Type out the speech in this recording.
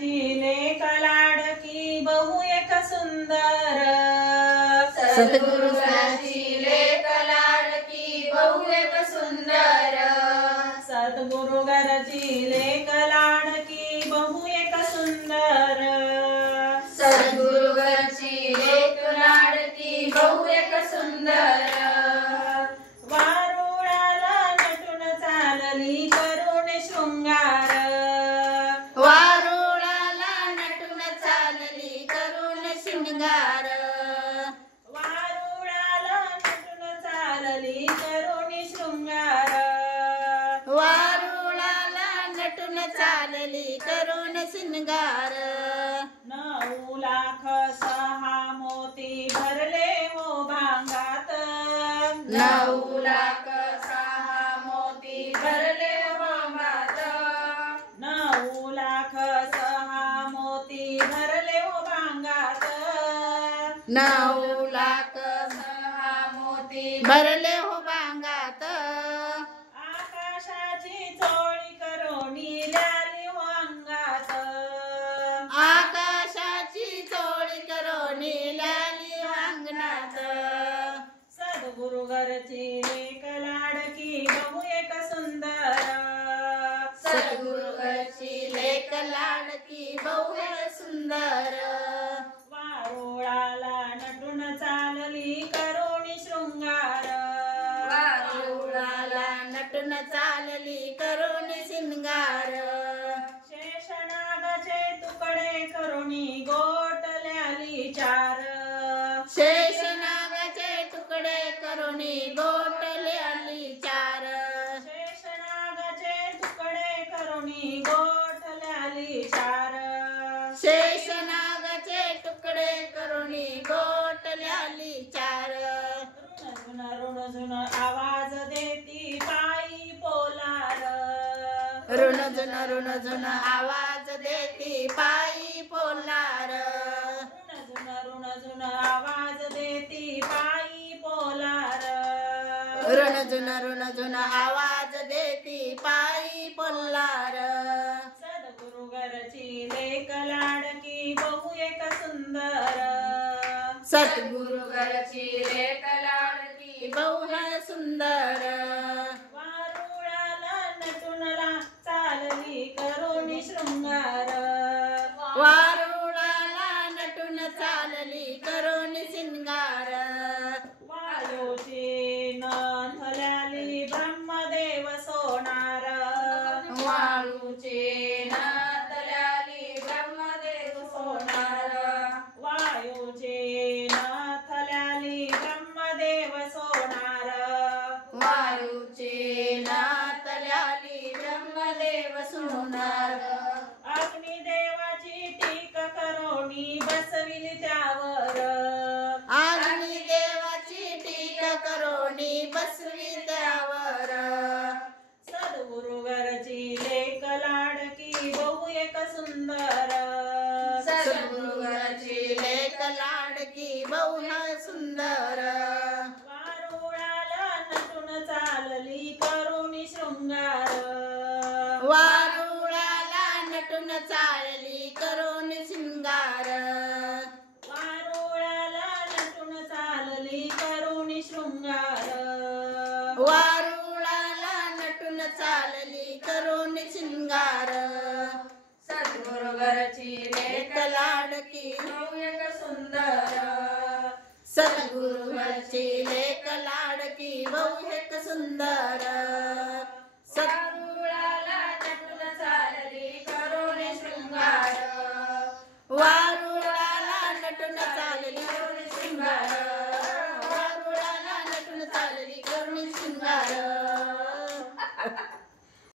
गुरुगरची लेक लाडकी बहु एक सुंदर सद्गुरुगरची लेक लाडकी बहु एक सुंदर सद्गुरुगरची लेक लाडकी बहु एक सुंदर सद्गुरुगरची लेक लाडकी बहु एक सुंदर वारुळाला नटून चालली करुण शृंगार वारुळाला नटून चालली करुण शृंगार वारुळाला नटून चालली करुण शृंगार वारुळाला नटून चालली करुण शृंगार 9 लाख 6 मोती भरले हो भांगात 9 लाख 6 मोती भरले भांगात 9 लाख 6 मोती भरले हो भांगात 9 लाख 6 मोती भरले हो भांगात आकाशाची चोळी करोनी ल्याली हो अंगात आकाशाची चोळी करोनी ल्याली अंगणात सद्गुरुगरची लेक लाडकी बहु एक सुंदर सद्गुरुगरची लेक लाडकी बहु एक सुंदर वारुळाला नटून चालली करोनी शृंगार वारुळाला नटून चालली करोनी शृंगार शेषनागाचे तुकडे करोनी गोटल्याली चार शेषनागाचे तुकडे करोनी गोटले आली चार शेषनागाचे तुकडे करोनी गोटल्याली चार शेषनागाचे तुकडे करोनी गोटले आली चार रुण झुन आवाज देती पायी पोलार ऋण झुन आवाज देती पायी पोलार रुण झुन आवाज देती पायी पोलार ऋण झुन आवाज देती पायी पोलार सद्गुरुगरची लेक लाडकी बहु एक सुंदर सद्गुरुगरची लेक लाडकी बहु सुंदर वारुळाला नटूनला चालली करोनी शृंगार वारुळाला नटून चालली करोनी शृंगार वायूची नथल्याली ब्रह्मदेव सोनार वाळूचे नातल्याली ब्रह्मदेव सोनार वायूचे नथल्याली ब्रह्मदेव सोनार वाळूचे नातल्याली ब्रह्मदेव सोनार अग्निदेवाची टीक करोनी बसविली त्यावर अग्निदेवाची टीक करोनी बसवी त्यावर सद्गुरुगरची लेक लाडकी बहु एक सुंदर सद्गुरुगरची लेक लाडकी बहु सुंदर वारुळाला नटून चालली करोनी शृंगार वारुळाला नटून चालली करोनी शृंगार वारुळाला नटून चालली करोनी शृंगार वारुळाला नटून चालली करोनी शृंगार सद्गुरुगरची लेक लाडकी बहु एक सुंदर सद्गुरुगरची लेक लाडकी बहु एक सुंदर